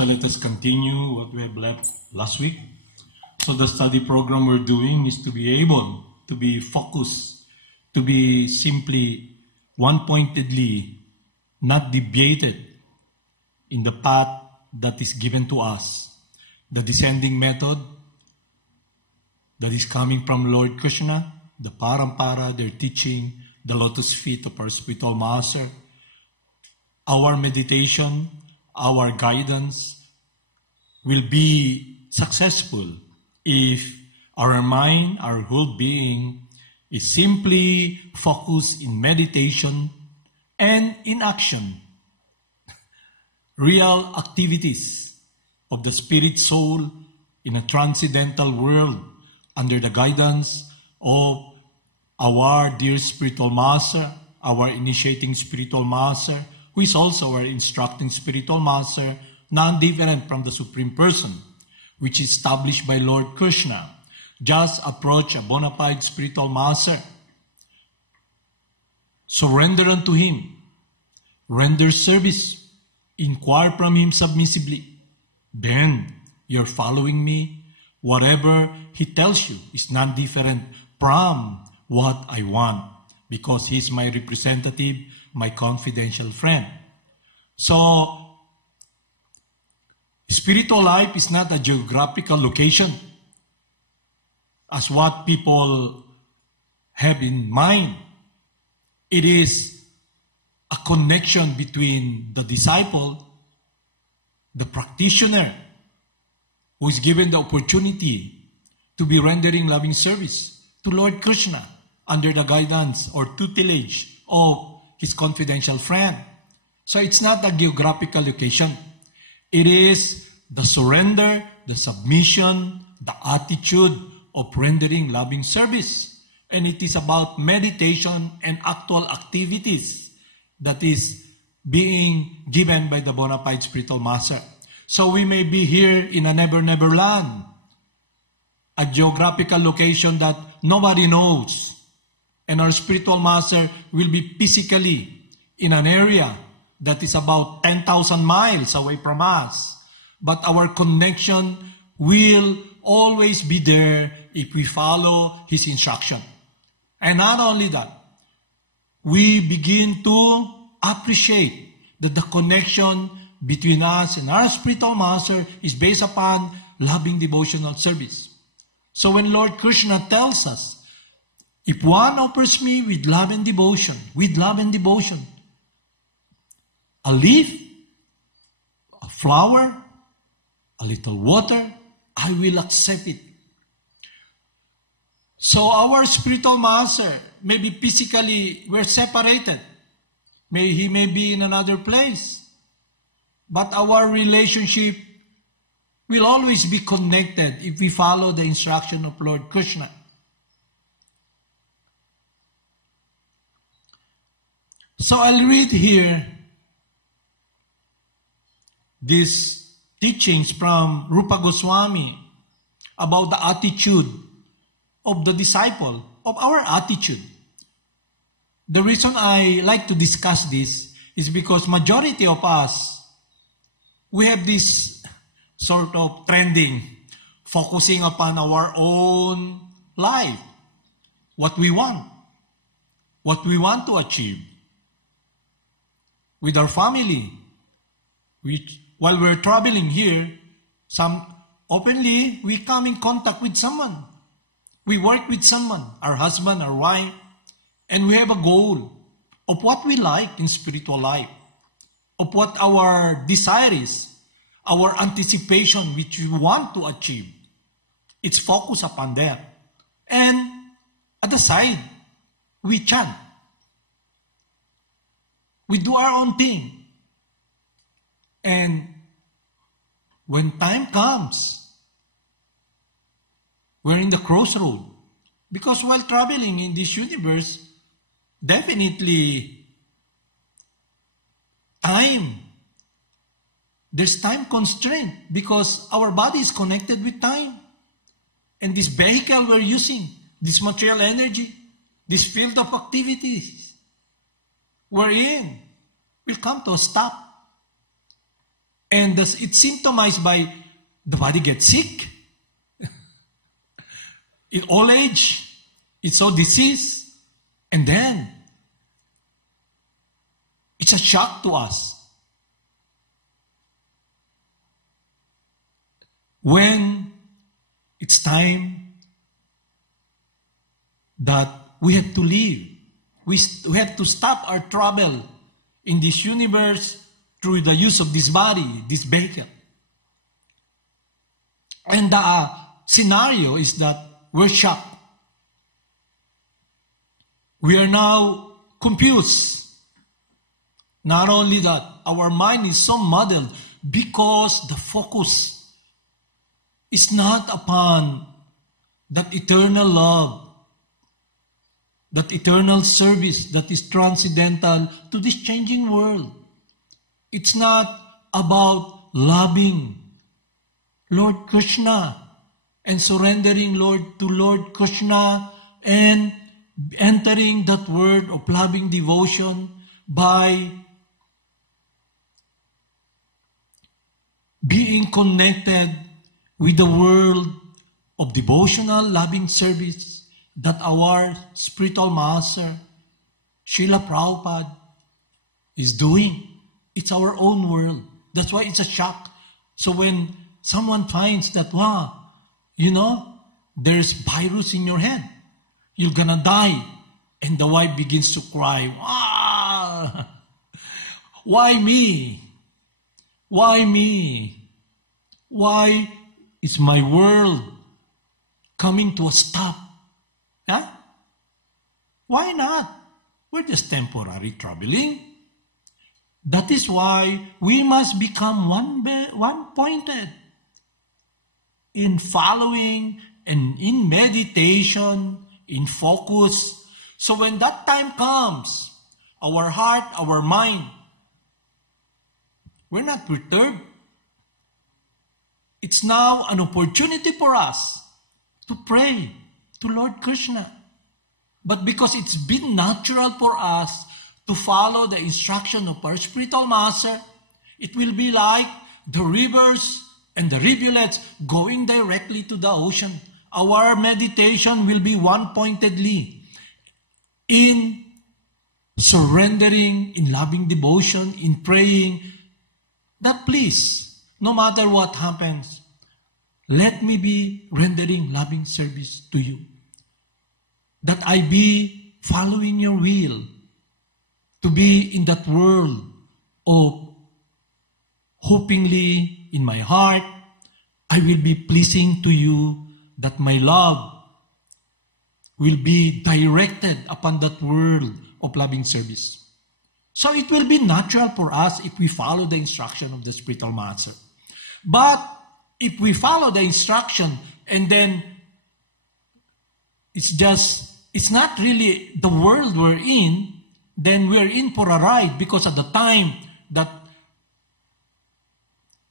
So let us continue what we have left last week. So the study program we're doing is to be able to be focused, to be simply one-pointedly, not deviated in the path that is given to us. The descending method that is coming from Lord Krsna, the Parampara, their teaching, the lotus feet of our spiritual master, our meditation, our guidance will be successful if our mind, our whole being is simply focused in meditation and in action. Real activities of the spirit soul in a transcendental world under the guidance of our dear spiritual master, our initiating spiritual master, who is also our instructing spiritual master, non-different from the Supreme Person, which is established by Lord Krsna. Just approach a bona fide spiritual master. Surrender unto him. Render service. Inquire from him submissively. Then you're following me. Whatever he tells you is non-different from what I want, because he's my representative, my confidential friend. So, spiritual life is not a geographical location as what people have in mind. It is a connection between the disciple, the practitioner, who is given the opportunity to be rendering loving service to Lord Krsna under the guidance or tutelage of his confidential friend. So it's not a geographical location. It is the surrender, the submission, the attitude of rendering loving service. And it is about meditation and actual activities that is being given by the bona fide spiritual master. So we may be here in a never land, a geographical location that nobody knows. And our spiritual master will be physically in an area that is about 10,000 miles away from us. But our connection will always be there if we follow his instruction. And not only that, we begin to appreciate that the connection between us and our spiritual master is based upon loving devotional service. So when Lord Krsna tells us, if one offers me with love and devotion, a leaf, a flower, a little water, I will accept it. So our spiritual master, maybe physically we're separated. He may be in another place. But our relationship will always be connected if we follow the instruction of Lord Krsna. So I'll read here these teachings from Rupa Goswami about the attitude of the disciple, of our attitude. The reason I like to discuss this is because majority of us, we have this sort of trending, focusing upon our own life, what we want to achieve with our family. While we're traveling here, openly we come in contact with someone. We work with someone, our husband, our wife, and we have a goal of what we like in spiritual life, of what our desire is, our anticipation which we want to achieve. It's focused upon that. And at the side, we chant. We do our own thing. And when time comes, we're in the crossroad. Because while traveling in this universe, definitely there's time constraint because our body is connected with time. And this vehicle we're using, this material energy, this field of activities we're in, will come to a stop. And it's symptomized by the body gets sick. In old age, it's so diseased. And then, it's a shock to us. When it's time that we have to leave, we have to stop our travel in this universe through the use of this body, this vehicle. And the scenario is that we're shocked. We are now confused. Not only that, our mind is so muddled because the focus is not upon that eternal love, that eternal service that is transcendental to this changing world. It's not about loving Lord Krishna and surrendering to Lord Krishna and entering that word of loving devotion by being connected with the world of devotional loving service that our spiritual master, Srila Prabhupada, is doing. It's our own world. That's why it's a shock. So when someone finds that, wow, there's virus in your head, you're gonna die. And the wife begins to cry, ah, why me? Why me? Why is my world coming to a stop? Huh? Why not? We're just temporary traveling. That is why we must become one-pointed in following and in meditation, in focus. So when that time comes, our heart, our mind, we're not perturbed. It's now an opportunity for us to pray to Lord Krishna. But because it's been natural for us to follow the instruction of our spiritual master, it will be like the rivers and the rivulets going directly to the ocean. Our meditation will be one-pointedly in surrendering, in loving devotion, in praying, that please, no matter what happens, let me be rendering loving service to you. That I be following your will, to be in that world of hopingly in my heart, I will be pleasing to you, that my love will be directed upon that world of loving service. So it will be natural for us if we follow the instruction of the spiritual master. But if we follow the instruction and then it's not really the world we're in, then we're in for a ride, because at the time that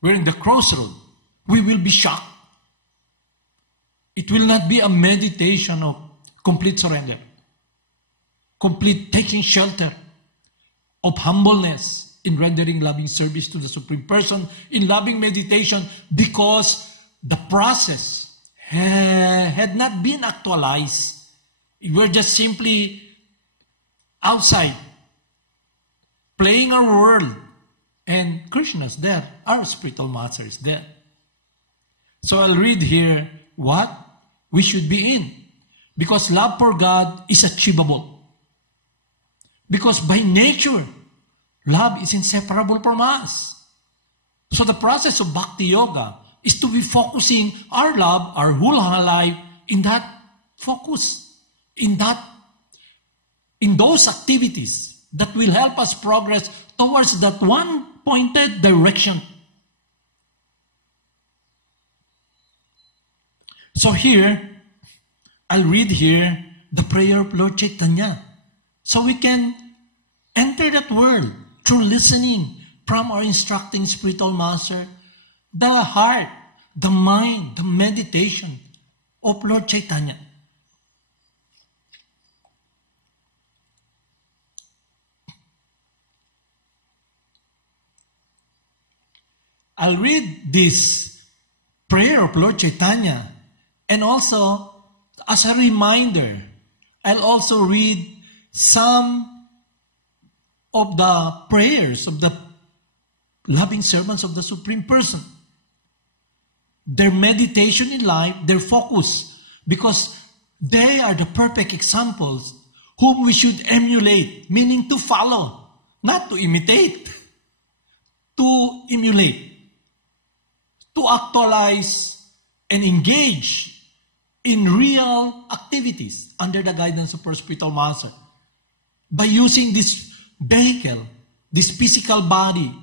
we're in the crossroad, we will be shocked. It will not be a meditation of complete surrender, complete taking shelter, of humbleness in rendering loving service to the Supreme Person, in loving meditation, because the process had not been actualized. We're just simply outside, playing our world, and Krishna's there. Our spiritual master is there. So I'll read here what we should be in. Because love for God is achievable. Because by nature, love is inseparable from us. So the process of Bhakti Yoga is to be focusing our love, our whole life, in that focus, in those activities that will help us progress towards that one-pointed direction. So here, I'll read here the prayer of Lord Chaitanya. So we can enter that world through listening from our instructing spiritual master, the heart, the mind, the meditation of Lord Chaitanya. I'll read this prayer of Lord Chaitanya, and also, as a reminder, I'll also read some of the prayers of the loving servants of the Supreme Person. Their meditation in life, their focus, because they are the perfect examples whom we should emulate, meaning to follow, not to imitate, to emulate, to actualize and engage in real activities under the guidance of our spiritual master. By using this vehicle, this physical body,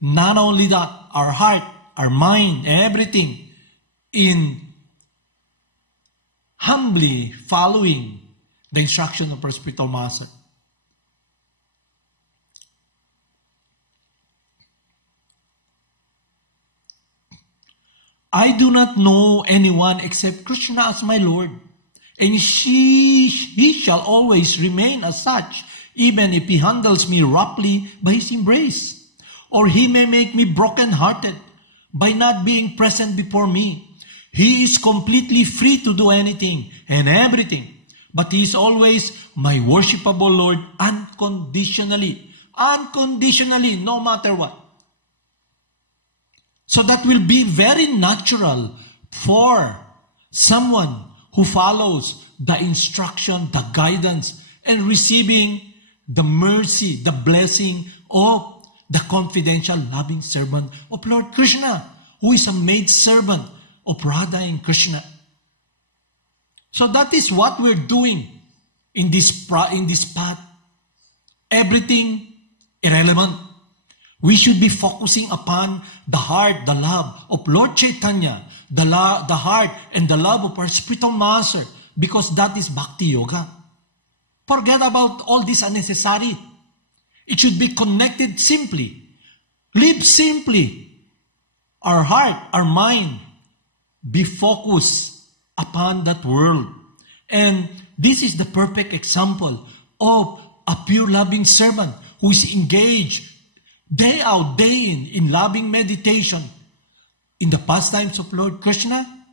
not only that, our heart, our mind, everything, in humbly following the instruction of our spiritual master. I do not know anyone except Krishna as my Lord, and he shall always remain as such, even if he handles me roughly by his embrace. Or he may make me broken-hearted by not being present before me. He is completely free to do anything and everything, but he is always my worshipable Lord unconditionally. Unconditionally, no matter what. So that will be very natural for someone who follows the instruction, the guidance, and receiving the mercy, the blessing of the confidential loving servant of Lord Krishna, who is a maid servant of Radha and Krishna. So that is what we're doing in this path. Everything irrelevant. We should be focusing upon the heart, the love of Lord Chaitanya, the heart and the love of our spiritual master, because that is Bhakti Yoga. Forget about all this unnecessary. It should be connected simply. Live simply. Our heart, our mind, be focused upon that world. And this is the perfect example of a pure loving servant who is engaged day out, day in loving meditation in the pastimes of Lord Krishna,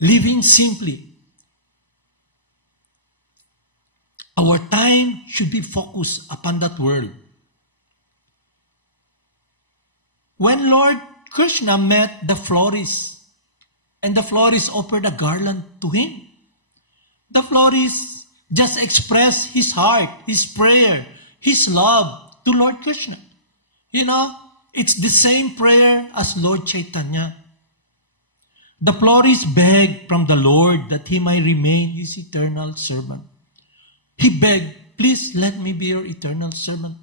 living simply. Our time should be focused upon that world. When Lord Krishna met the florist, and the florist offered a garland to him, the florist just expressed his heart, his prayer, his love to Lord Krishna. You know, it's the same prayer as Lord Chaitanya. The florist begged from the Lord that he might remain his eternal servant. He begged, please let me be your eternal servant.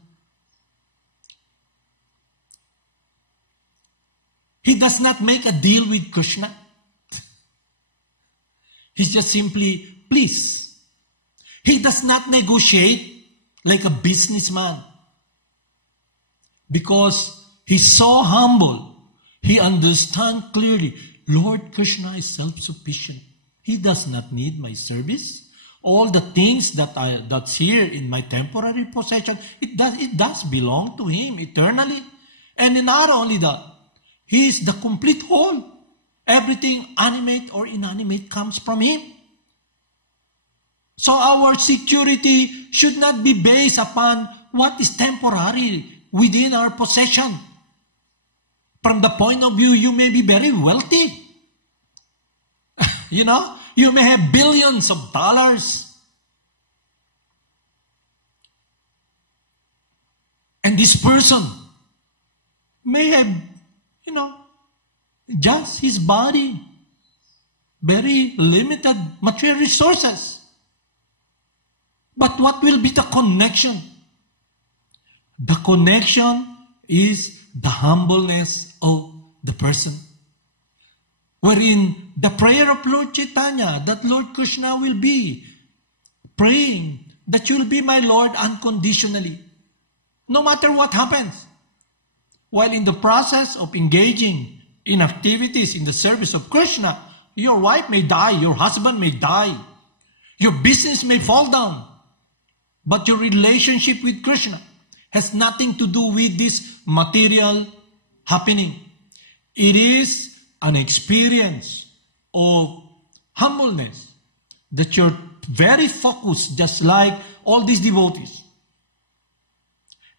He does not make a deal with Krishna. He just simply, please. He does not negotiate like a businessman. Because he's so humble, he understands clearly, Lord Krishna is self-sufficient. He does not need my service. All the things that's here in my temporary possession, it does belong to him eternally. And not only that, he is the complete whole. Everything animate or inanimate comes from him. So our security should not be based upon what is temporary within our possession. From the point of view, you may be very wealthy. You know, you may have billions of dollars. And this person may have, you know, just his body, very limited material resources. But what will be the connection? The connection is the humbleness of the person. Wherein the prayer of Lord Chaitanya, that Lord Krishna will be praying that you will be my Lord unconditionally, no matter what happens. While in the process of engaging in activities in the service of Krishna, your wife may die, your husband may die, your business may fall down, but your relationship with Krishna Has nothing to do with this material happening. It is an experience of humbleness that you're very focused, just like all these devotees.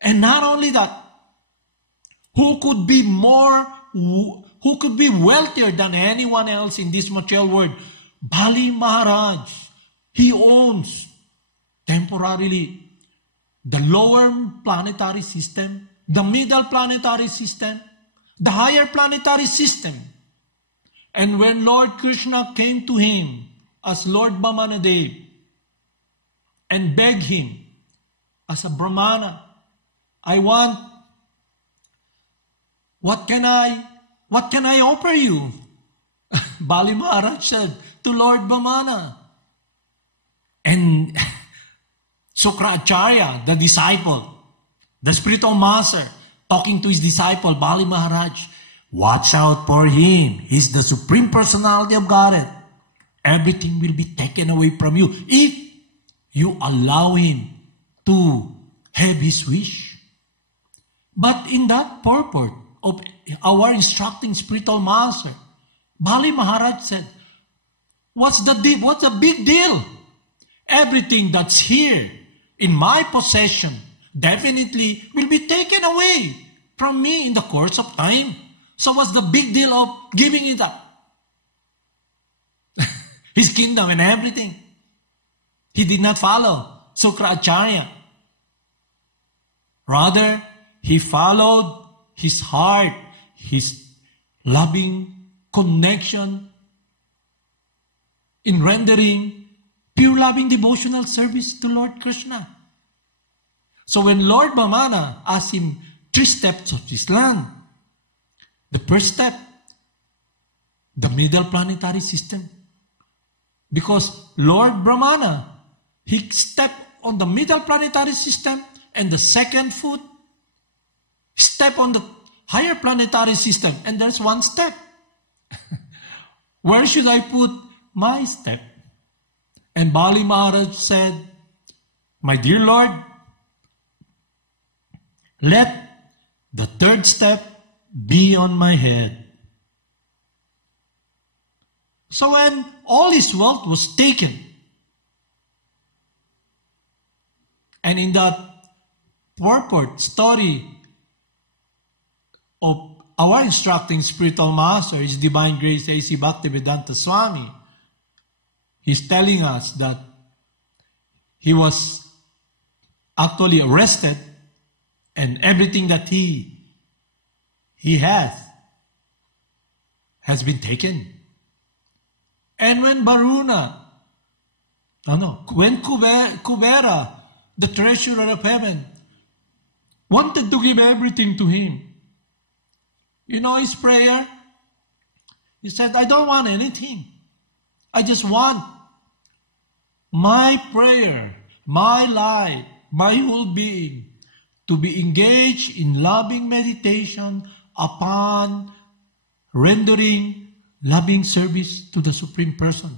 And not only that, who could be wealthier than anyone else in this material world? Bali Maharaj. He owns temporarily the lower planetary system, the middle planetary system, the higher planetary system. And when Lord Krishna came to him as Lord Vamanadev and begged him as a Brahmana, what can I offer you? Bali Maharaj said to Lord Vamana. And Sukracharya, the disciple, the spiritual master, talking to his disciple, Bali Maharaj, watch out for him. He's the Supreme Personality of Godhead. Everything will be taken away from you if you allow him to have his wish. But in that purport of our instructing spiritual master, Bali Maharaj said, what's the big deal? Everything that's here in my possession definitely will be taken away from me in the course of time. So what's the big deal of giving it up? His kingdom and everything. He did not follow Sukracharya. Rather, he followed his heart, his loving connection in rendering pure loving devotional service to Lord Krishna. So when Lord Vamana asked him 3 steps of this land, the first step, the middle planetary system. Because Lord Brahmana, he stepped on the middle planetary system, and the second foot step on the higher planetary system, and there's one step. Where should I put my step? And Bali Maharaj said, my dear Lord, let the 3rd step be on my head. So when all his wealth was taken, and in that purport story of our instructing spiritual master, His Divine Grace A.C. Bhaktivedanta Swami, he's telling us that he was actually arrested and everything that he has been taken. And when when Kubera, the treasurer of heaven, wanted to give everything to him, you know his prayer? He said, I don't want anything. I just want my prayer, my life, my whole being to be engaged in loving meditation upon rendering loving service to the Supreme Person.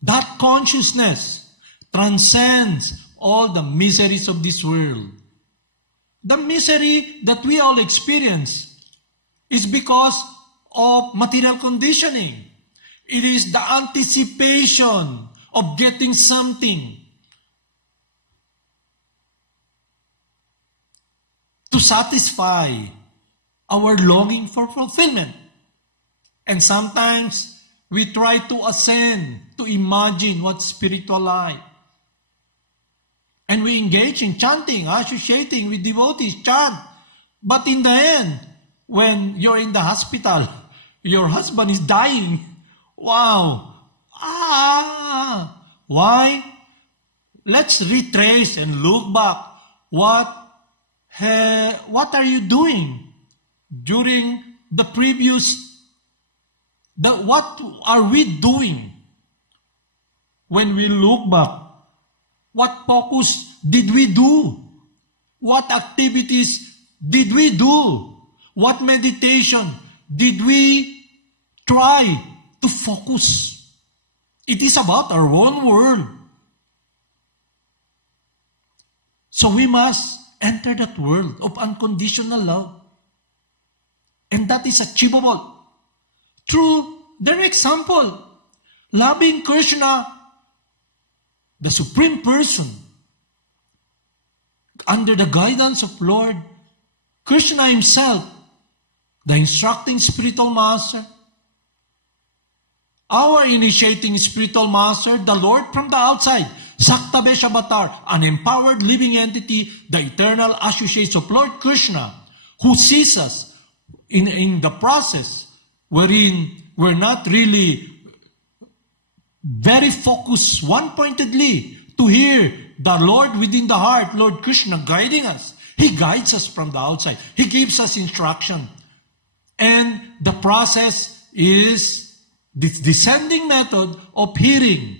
That consciousness transcends all the miseries of this world. The misery that we all experience is because of material conditioning. It is the anticipation of getting something to satisfy our longing for fulfillment. And sometimes we try to ascend, to imagine what's spiritual life. And we engage in chanting, associating with devotees, chant. But in the end, when you're in the hospital, your husband is dying. Wow. Why? Let's retrace and look back. What are you doing during the previous? What are we doing when we look back? What focus did we do? What activities did we do? What meditation did we try to focus? It is about our own world. So we must enter that world of unconditional love. And that is achievable through their example. Loving Krsna, the Supreme Person, under the guidance of Lord Krsna Himself, the instructing spiritual master, our initiating spiritual master, the Lord from the outside, Saktabesh Avatar, an empowered living entity, the eternal associates of Lord Krsna, who sees us in the process wherein we're not really very focused one-pointedly to hear the Lord within the heart, Lord Krsna guiding us. He guides us from the outside. He gives us instruction. And the process is this descending method of hearing,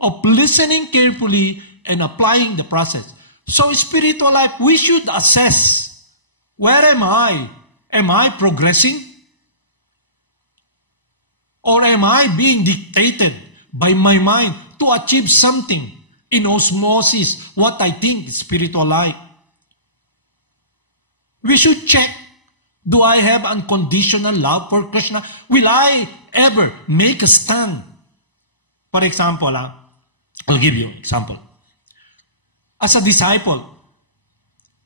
of listening carefully and applying the process. So spiritual life, we should assess, where am I? Am I progressing? Or am I being dictated by my mind to achieve something in osmosis, what I think is spiritual life? We should check, do I have unconditional love for Krsna? Will I ever make a stand? For example, I'll give you an example. As a disciple,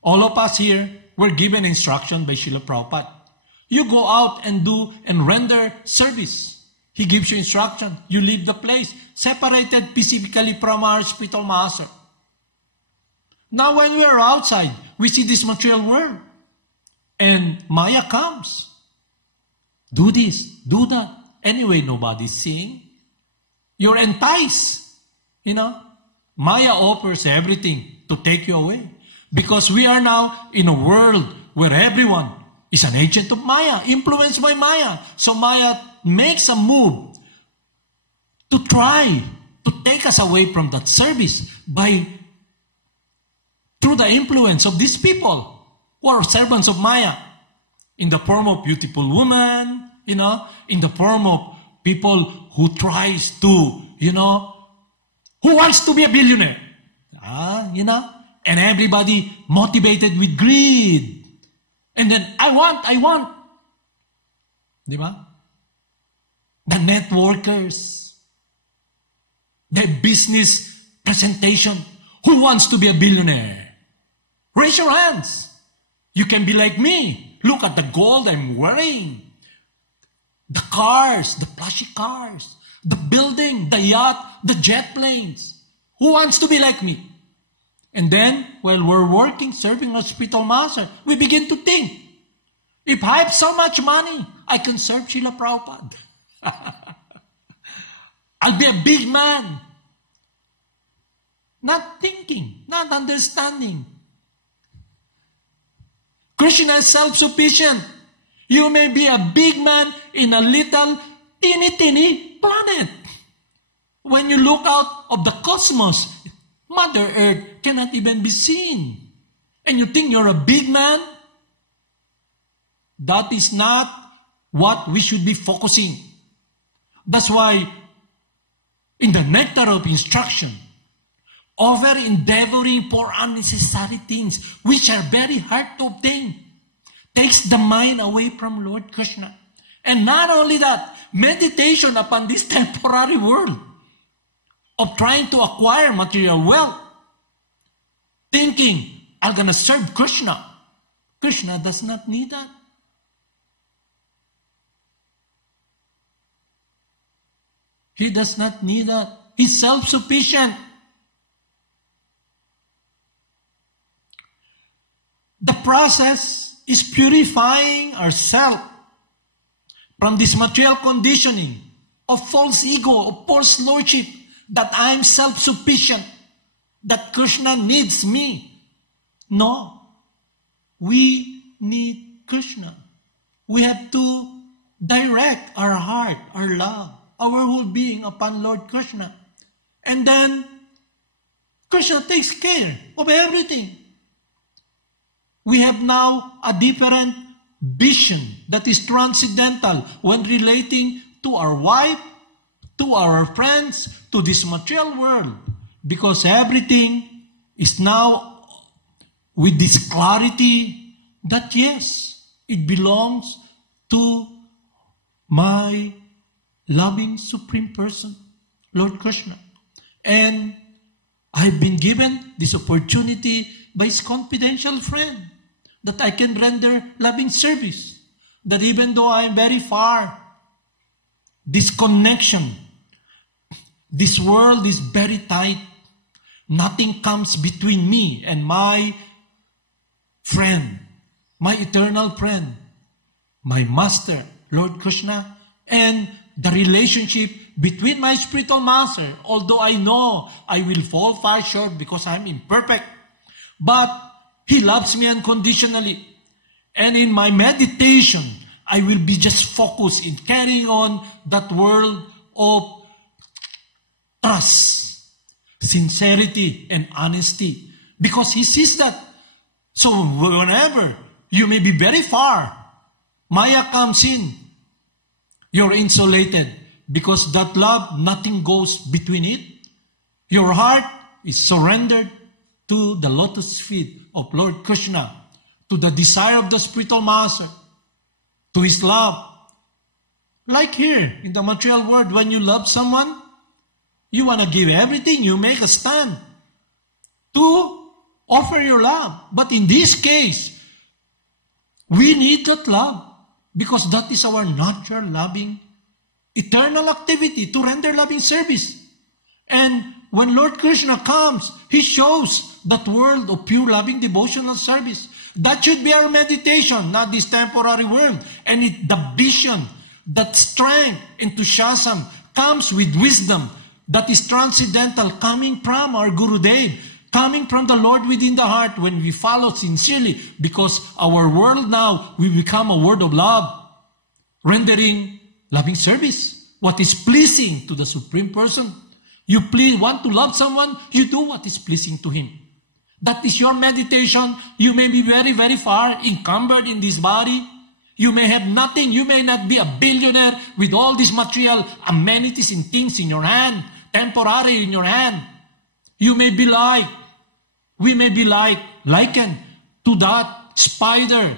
all of us here were given instruction by Srila Prabhupada. You go out and do and render service. He gives you instruction. You leave the place, separated specifically from our spiritual master. Now when we are outside, we see this material world. And Maya comes. Do this, do that. Anyway, nobody's seeing. You're enticed. Maya offers everything to take you away. Because we are now in a world where everyone is an agent of Maya, influenced by Maya. So Maya makes a move to try to take us away from that service through the influence of these people who are servants of Maya, in the form of beautiful women, in the form of people who tries to, who wants to be a billionaire, and everybody motivated with greed. And then, I want. Diba? The networkers, the business presentation. Who wants to be a billionaire? Raise your hands. You can be like me. Look at the gold I'm wearing. The cars, the flashy cars, the building, the yacht, the jet planes. Who wants to be like me? And then, while we're working, serving our spiritual master, we begin to think, if I have so much money, I can serve Srila Prabhupada. I'll be a big man. Not thinking, not understanding. Krishna is self-sufficient. You may be a big man in a little teeny planet. When you look out of the cosmos, Mother Earth cannot even be seen. And you think you're a big man? That is not what we should be focusing. That's why in the nectar of instruction, over endeavoring for unnecessary things which are very hard to obtain, takes the mind away from Lord Krsna. And not only that, meditation upon this temporary world of trying to acquire material wealth, thinking, I'm going to serve Krishna. Krishna does not need that. He does not need that. He's self-sufficient. The process is purifying ourselves from this material conditioning of false ego, of false lordship, that I'm self-sufficient, that Krishna needs me. No. We need Krishna. We have to direct our heart, our love, our whole being upon Lord Krishna. And then, Krishna takes care of everything. We have now a different vision that is transcendental when relating to our wife, to our friends, to this material world. Because everything is now with this clarity that yes, it belongs to my loving Supreme Person, Lord Krishna. And I've been given this opportunity by His confidential friend that I can render loving service. That even though I am very far, this connection, this world is very tight. Nothing comes between me and my friend, my eternal friend, my Master, Lord Krishna, and the relationship between my spiritual master, although I know I will fall far short because I'm imperfect, but He loves me unconditionally. And in my meditation, I will be just focused in carrying on that world of trust, sincerity, and honesty. Because He sees that. So whenever you may be very far, Maya comes in, you're insulated. Because that love, nothing goes between it. Your heart is surrendered to the lotus feet of Lord Krishna, to the desire of the spiritual master, to His love. Like here, in the material world, when you love someone, you want to give everything, you make a stand to offer your love. But in this case, we need that love because that is our natural loving eternal activity to render loving service. And when Lord Krishna comes, He shows that world of pure loving devotional service. That should be our meditation, not this temporary world. And the vision, that strength, enthusiasm comes with wisdom that is transcendental, coming from our Gurudev, coming from the Lord within the heart when we follow sincerely, because our world now will become a world of love, rendering loving service, what is pleasing to the Supreme Person. You want to love someone, you do what is pleasing to Him. That is your meditation. You may be very, very far encumbered in this body. You may have nothing. You may not be a billionaire with all these material amenities and things in your hand, temporary in your hand. You may be like, we may be likened to that spider,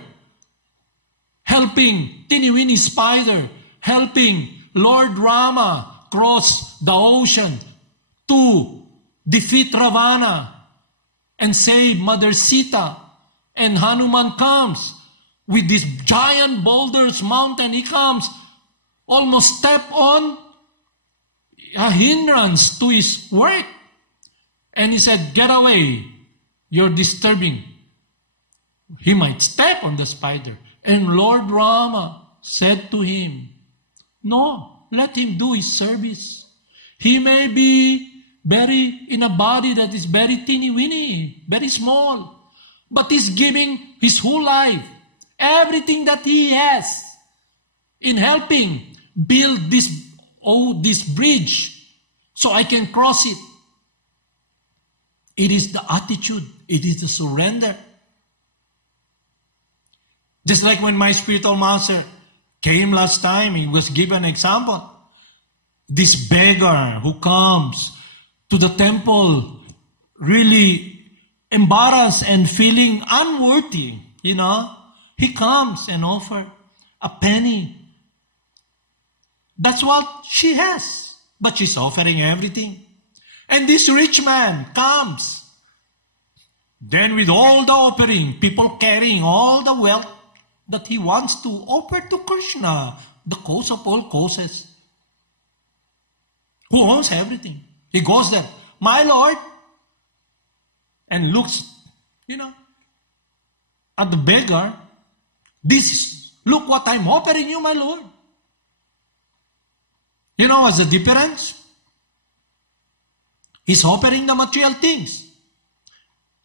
helping, teeny-weeny spider, helping Lord Rama cross the ocean to defeat Ravana and save Mother Sita. And Hanuman comes with this giant boulders mountain. He comes, almost step on a hindrance to his work. And he said, get away, you're disturbing. He might step on the spider. And Lord Rama said to him, no, let him do his service. He may be in a body that is very teeny-weeny, very small, but he's giving his whole life, everything that he has, in helping build this bridge so I can cross it. It is the attitude, it is the surrender. Just like when my spiritual master came last time, he was given an example. This beggar who comes to the temple really embarrassed and feeling unworthy, he comes and offers a penny. That's what she has, but she's offering everything. And this rich man comes. Then with all the offering, people carrying all the wealth that he wants to offer to Krishna, the cause of all causes. Who owns everything? He goes there, my Lord, and looks, at the beggar. Look what I'm offering you, my Lord. What's the difference? He's offering the material things.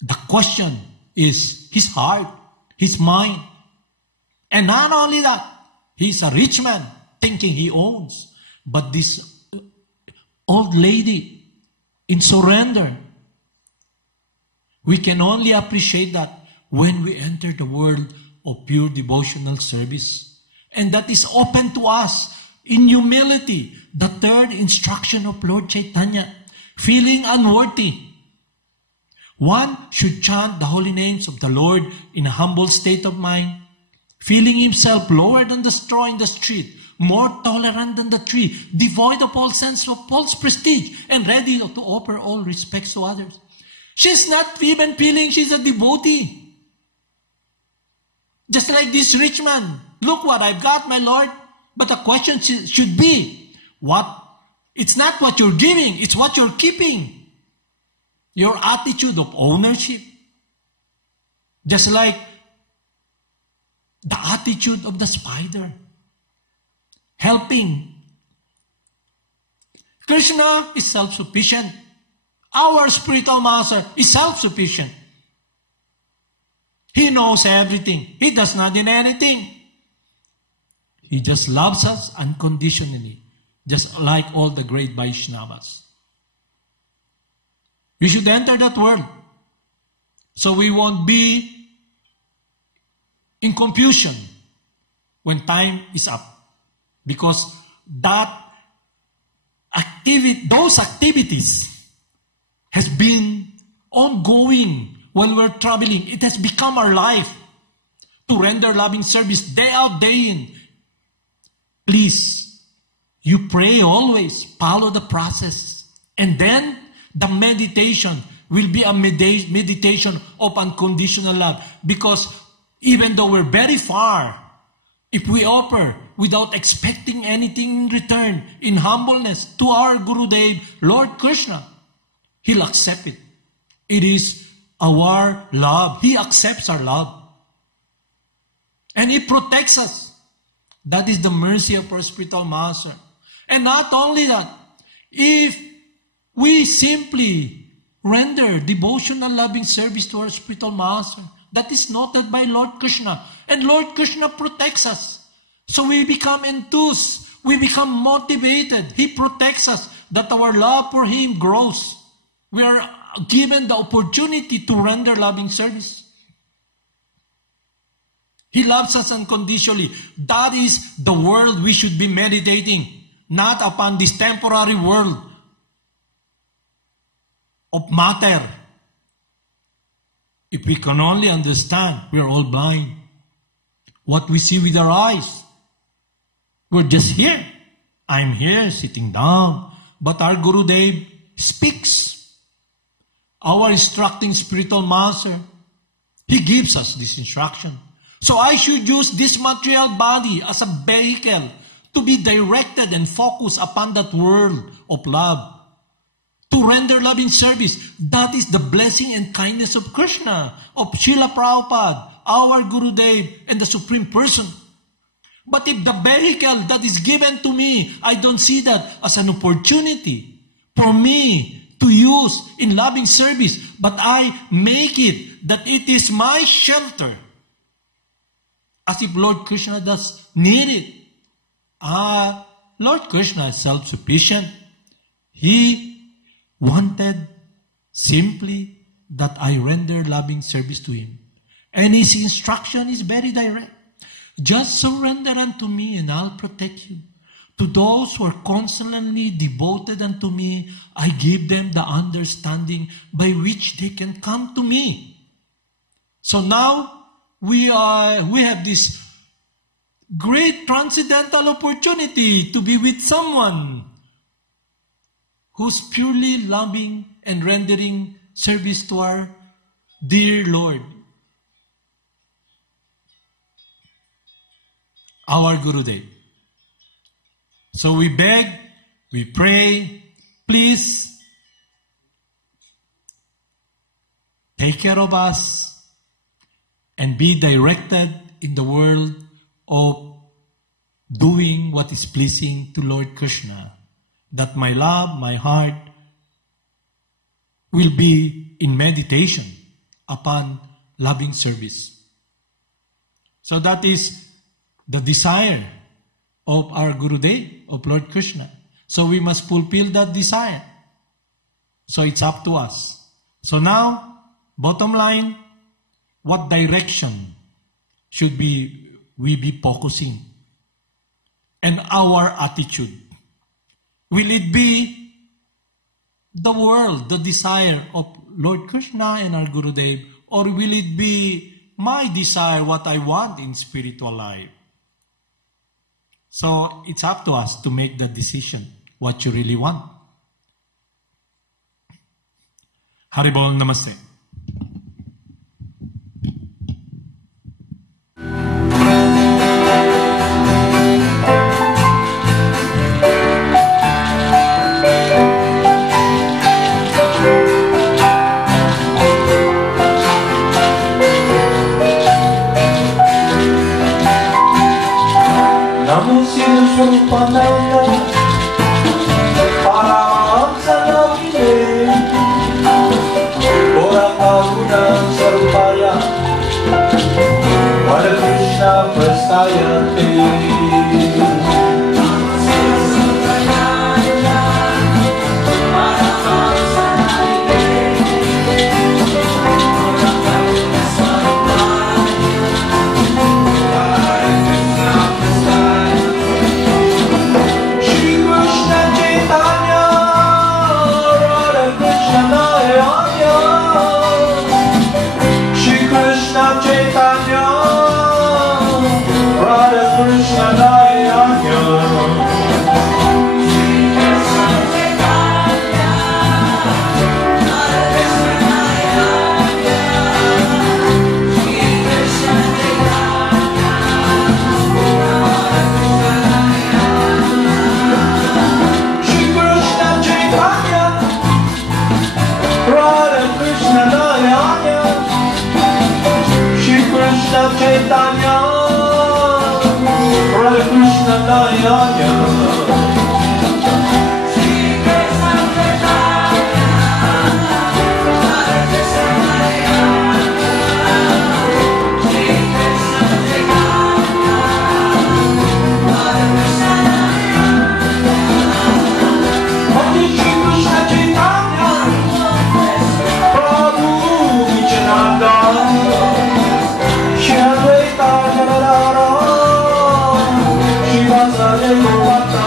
The question is his heart, his mind. And not only that, he's a rich man thinking he owns. But this old lady in surrender, we can only appreciate that when we enter the world of pure devotional service. And that is open to us in humility. The third instruction of Lord Chaitanya, feeling unworthy. One should chant the holy names of the Lord in a humble state of mind, feeling himself lower than the straw in the street, more tolerant than the tree, devoid of all sense of false prestige, and ready to offer all respects to others. She's not even feeling she's a devotee. Just like this rich man. Look what I've got, my Lord. But the question should be, it's not what you're giving, it's what you're keeping. Your attitude of ownership. Just like the attitude of the spider. Helping. Krishna is self-sufficient. Our spiritual master is self-sufficient. He knows everything. He does not need anything. He just loves us unconditionally. Just like all the great Vaishnavas. We should enter that world. So we won't be in confusion when time is up. Because those activities has been ongoing while we're traveling. It has become our life to render loving service day out, day in. Please, you pray always. Follow the process. And then the meditation will be a meditation of unconditional love. Because even though we're very far, if we offer without expecting anything in return, in humbleness to our Gurudev, Lord Krishna, He'll accept it. It is our love. He accepts our love. And He protects us. That is the mercy of our spiritual master. And not only that, if we simply render devotional loving service to our spiritual master, that is noted by Lord Krishna. And Lord Krishna protects us. So we become enthused. We become motivated. He protects us that our love for Him grows. We are given the opportunity to render loving service. He loves us unconditionally. That is the world we should be meditating. Not upon this temporary world of matter. If we can only understand, we are all blind. What we see with our eyes. We're just here. I'm here sitting down. But our Gurudev speaks. Our instructing spiritual master, he gives us this instruction. So I should use this material body as a vehicle to be directed and focused upon that world of love. To render loving service. That is the blessing and kindness of Krishna, of Srila Prabhupada, our Gurudev, and the Supreme Person. But if the vehicle that is given to me, I don't see that as an opportunity for me to use in loving service, but I make it that it is my shelter. As if Lord Krishna does need it. Lord Krishna is self-sufficient. He wanted simply that I render loving service to Him. And His instruction is very direct. Just surrender unto me and I'll protect you. To those who are constantly devoted unto me, I give them the understanding by which they can come to me. So now we have this great transcendental opportunity to be with someone who's purely loving and rendering service to our dear Lord, our Gurudev. So we beg, we pray, please take care of us and be directed in the world of doing what is pleasing to Lord Krishna. That my love, my heart will be in meditation upon loving service. So that is the desire of our Gurudev, of Lord Krishna. So we must fulfill that desire. So it's up to us. So now, bottom line, what direction should we be focusing? And our attitude. Will it be the world, the desire of Lord Krishna and our Gurudev, or will it be my desire, what I want in spiritual life? So it's up to us to make the decision what you really want. Haribol Namaste. Namo Siddhaswarupananda, Paramahamsa Navine, Ora Karuna Sarupaya, Hare Krishna Prastayate. Chaitanya, Radha Krishna Dayanya. Shiva Sare Mata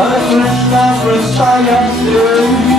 Hare Krishna Prasthayate